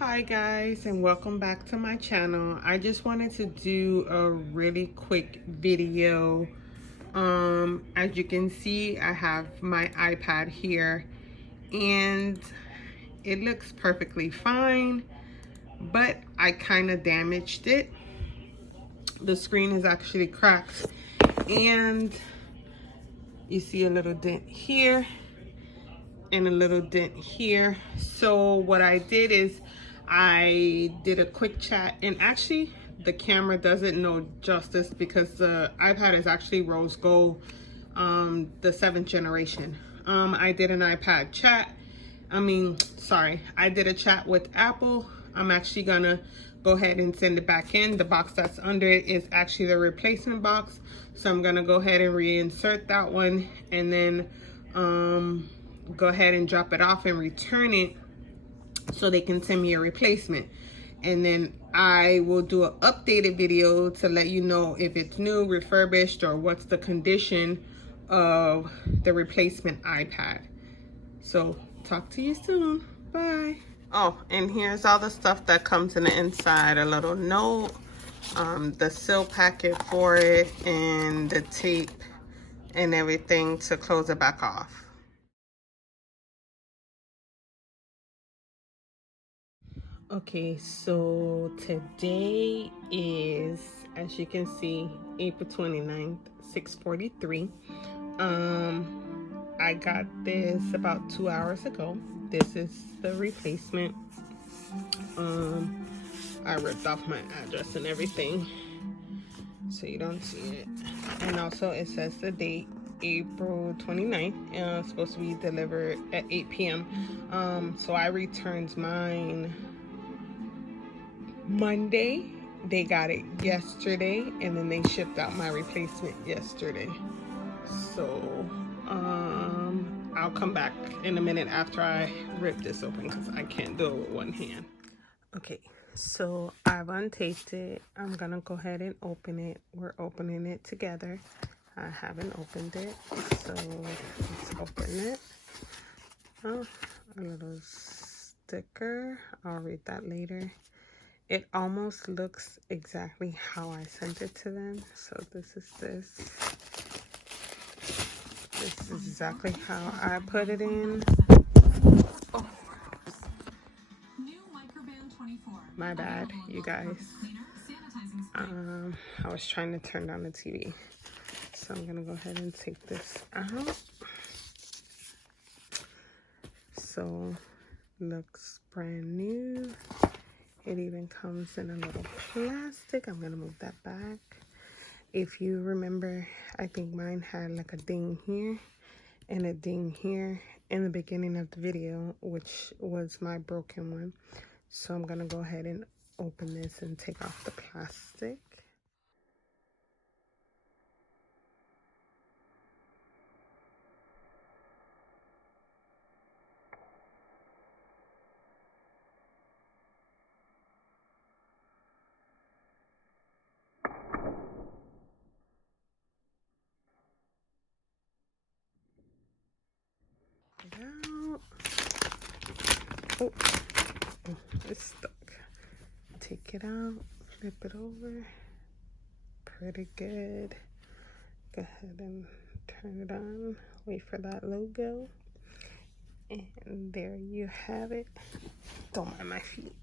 Hi guys, and welcome back to my channel. I just wanted to do a really quick video. As you can see, I have my iPad here and it looks perfectly fine, but I kind of damaged it. The screen is actually cracked and you see a little dent here and a little dent here. So what I did is I did a quick chat, and actually the camera doesn't know justice because the iPad is actually rose gold, the 7th generation. I did an iPad chat. I did a chat with Apple. I'm actually gonna go ahead and send it back in. The box that's under it is actually the replacement box. So I'm gonna go ahead and reinsert that one and then go ahead and drop it off and return it so they can send me a replacement. And then I will do an updated video to let you know if it's new, refurbished, or what's the condition of the replacement iPad. So talk to you soon. Bye. Oh, and here's all the stuff that comes in the inside. A little note, the seal packet for it, and the tape and everything to close it back off. Okay, so today is, as you can see, April 29th, 6:43. I got this about 2 hours ago. This is the replacement. I ripped off my address and everything so you don't see it. And also it says the date, April 29th. It's supposed to be delivered at 8 p.m. So I returned mine Monday. They got it yesterday, and then they shipped out my replacement yesterday. So I'll come back in a minute after I rip this open because I can't do it with one hand. Okay, so I've untaped it. I'm gonna go ahead and open it. We're opening it together. I haven't opened it, so let's open it. Oh, a little sticker. I'll read that later. It almost looks exactly how I sent it to them. So this is this. This is exactly how I put it in. Oh. My bad, you guys. I was trying to turn down the TV. So I'm gonna go ahead and take this out. So, looks brand new. It even comes in a little plastic. I'm gonna move that back. If you remember, I think mine had like a ding here and a ding here in the beginning of the video, which was my broken one. So I'm gonna go ahead and open this and take off the plastic. Out. Oh, it's stuck. Take it out, flip it over. Pretty good. Go ahead and turn it on. Wait for that logo. And there you have it. Don't mind my feet.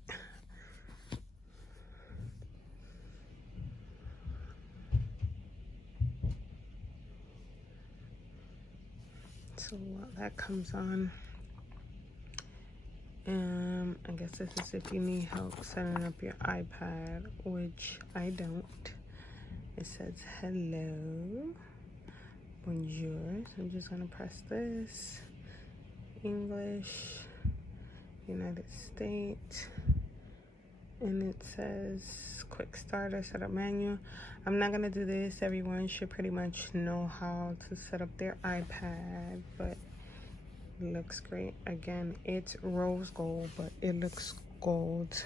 So while that comes on, I guess this is if you need help setting up your iPad, which I don't. It says hello, bonjour. So I'm just gonna press this. English, United States, and it says quick starter setup manual. I'm not gonna do this. Everyone should pretty much know how to set up their iPad, but it looks great. Again, it's rose gold, but it looks gold.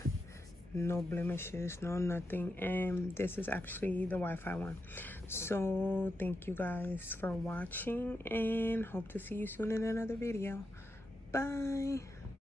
No blemishes, no nothing. And this is actually the Wi-Fi one. So thank you guys for watching, and hope to see you soon in another video. Bye.